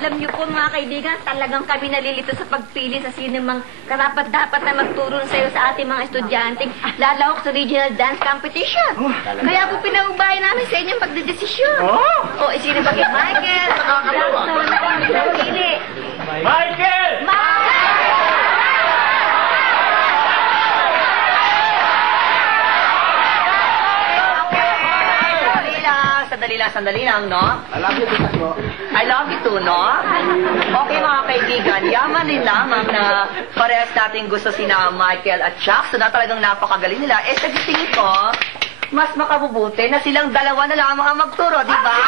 Alam niyo po mga kaibigan, talagang kami nalilito sa pagpili sa sino mang karapat-dapat na magturo sa'yo sa ating mga estudyanteng lalawak sa regional dance competition. Kaya po pinaubayan namin sa inyong pagdedesisyon. O, sino ba kay Michael? Jackson, napili. Michael! Sandali lang, no? I love you too, no? Okay, mga kaibigan, yaman din lamang na parehas natin gusto sina Michael at Jackson na talagang napakagaling nila. Eh, sa tingin ko, mas makabubuti na silang dalawa na lamang ang magturo, di ba?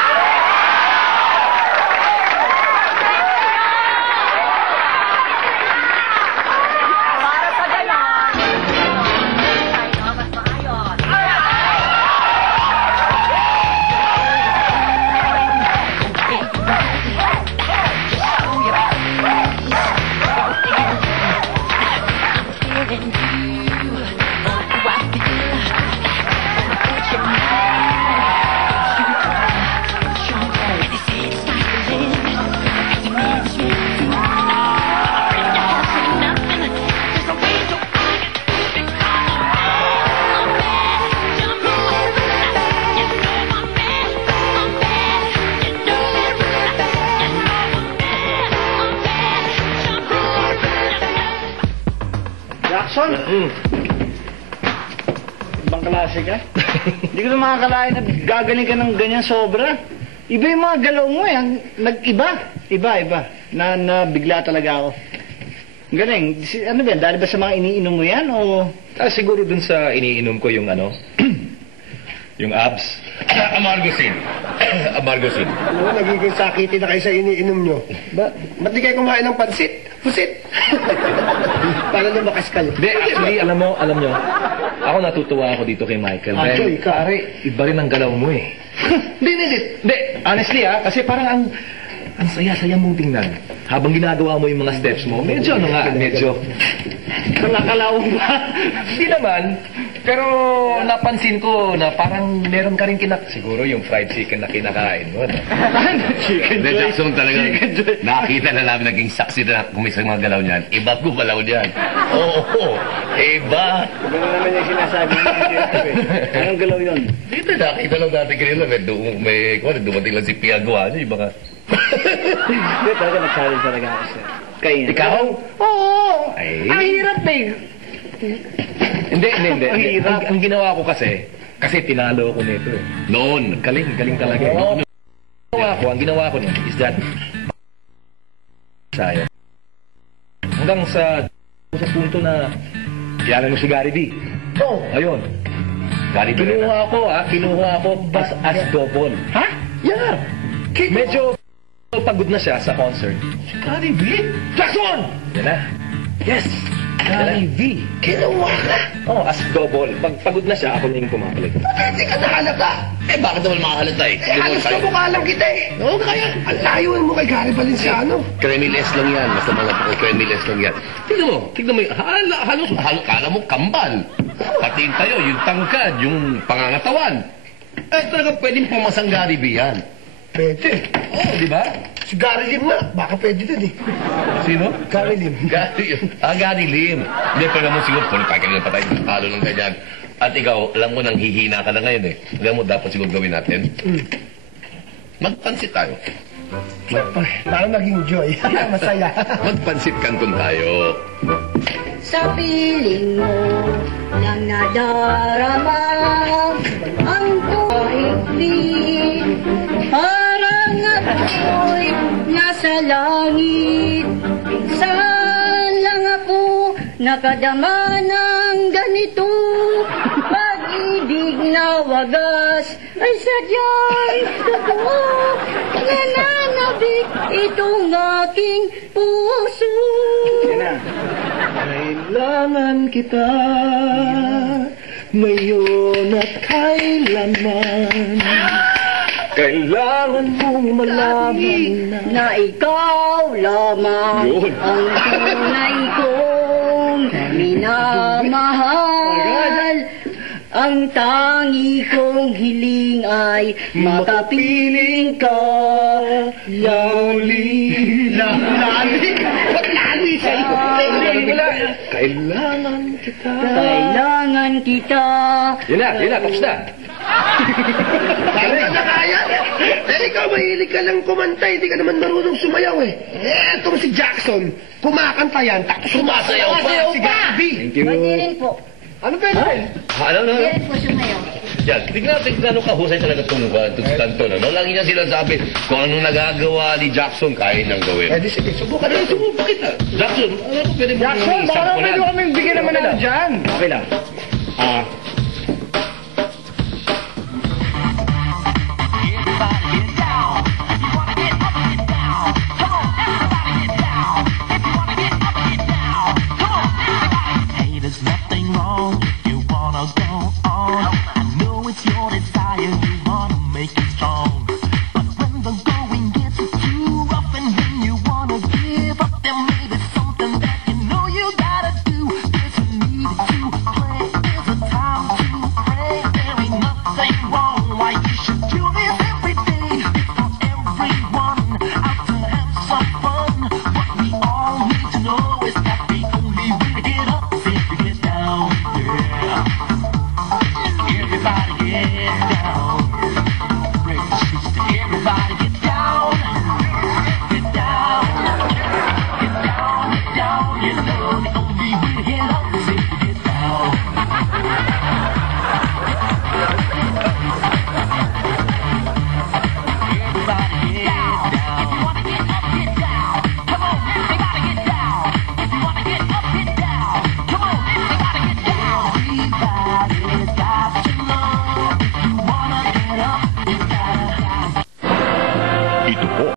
Jackson? Ibang klase ka? Hindi ko na makakalain na gagaling ka ng ganyan sobra. Iba yung mga galaw mo eh. Nag-iba. Iba. Na bigla talaga ako. Galing. Ano ba yan? Dahil ba sa mga iniinom mo yan o... siguro dun sa iniinom ko yung yung abs. Amargosin. Ano, nagiging sakiti na kayo sa iniinom nyo? Ba't di kayo kumain ng pansit? Pusit! Para lumakas ka. Hindi, actually, alam nyo, ako natutuwa ako dito kay Michael. Joy, Pare, iba rin ang galaw mo eh. Hindi, honestly kasi parang ang saya-saya mong tingnan. Habang ginagawa mo yung mga steps mo, medyo Kalakalawang ba? Hindi naman. Pero napansin ko na parang meron ka rin siguro yung fried chicken na kinakain mo. Chicken Joy. Jackson talagang Chicken Joy. nakita na namin naging saksi na kumisang mga galaw niyan. Iba ko galaw niyan. Oo, iba. Ano naman yung sinasabi mo? Anong galaw yun? Dito nakita lang natin kanila. Dumating lang si Piagua. Iba ka. Hindi, talaga nag-challenge talaga ako sir. Kayo. Ikaw? Oo. Ay. Ang hirap eh. Hindi. Ang Ang ginawa ko kasi tinalo ko nito eh. Noon. Galing talaga eh. Ang ginawa ko niya is that sayang. Hanggang sa punto na kilala mo si Gary D. Ayun. Gary D. Kinuha ko as double. Ha? Yeah. Medyo pagod na siya sa concert. Gary V? Jackson! Yan na. Yes! Gary V. Kinuha ka? As double. Pagod na siya, ako na yung pumapalit. Hindi ka nakalata. Bakit naman makahalata eh? Halos na mukha lang kita eh. Oo, kaya. Ang layo mo kay Gary Valenciano. Cremiles lang yan. Basta mga Cremiles lang yan. Tignan mo. Halos, kala mo kambal. Pati tayo, yung tangkad, yung pangangatawan. Talaga pwedeng pumasang Gary V yan. Pwede. Di ba? Si Gary Lim na. Baka pwede din eh. Sino? Gary Lim. Gary Lim. Hindi, pero naman siguro, kanina pa tayo, talo ng ganyan. At ikaw, alam mo, nang hihina ka na ngayon eh. Alam mo, dapat siguro gawin natin. Magpansit tayo. Para maging joy. Masaya. Magpansit kanton tayo. Sa piling mo lang nadarama ang tuwing parang ako'y nasa langit. Minsan lang ako nakadama ng ganito. Pag-ibig na wagas ay sadyang totoo. Nananabik itong aking puso. Kailangan kita ngayon at kailanman. Kailangan mong malaman na ikaw lamang Yun. ang tunay kong minamahal. Ang tangi kong hiling ay makapiling ka, Loli. Kailangan kita. Kailangan kita. Yun na, tapos na. Paano ka na kaya? Ikaw mahilig ka lang kumanta, hindi ka naman marunong sumayaw eh. Etong si Jackson, kumakanta yan, tapos sumasayaw pa. Si Gabi. Thank you. Pwede rin po. Ano ba yun? Ano? Pwede rin po sumayaw. Yan, tignan natin kung gano'ng kahusay talaga itong si Tanton. Ano? Lagi niya sila sabi, kung anong nagagawa ni Jackson, kaya niyang gawin. Pwede sige, subukan na. Subukan kita. Jackson, ano ko pwede mo Jackson, baka naman pwede mo kaming bigyan naman natin dyan. Okay lang. Hey, there's nothing wrong if you wanna go on. I know it's your desire, you wanna make it strong. But when the going gets too rough and when you wanna give up, there may be something that you know you gotta do. There's a need to play, there's a time to pray. There ain't nothing wrong, why you should do this every day. It's for everyone out to have some fun. What we all need to know is that the only way to get up is if you get down. Yeah. Everybody get down. Everybody get down. Get down. Get down, get down. You know the only way to get up is if you get down. Everybody get down. If you wanna get up, get down. Come on, everybody get down. If you wanna get up, get down. Come on, everybody get down. Everybody's got to know if you wanna get up, you gotta. Ito po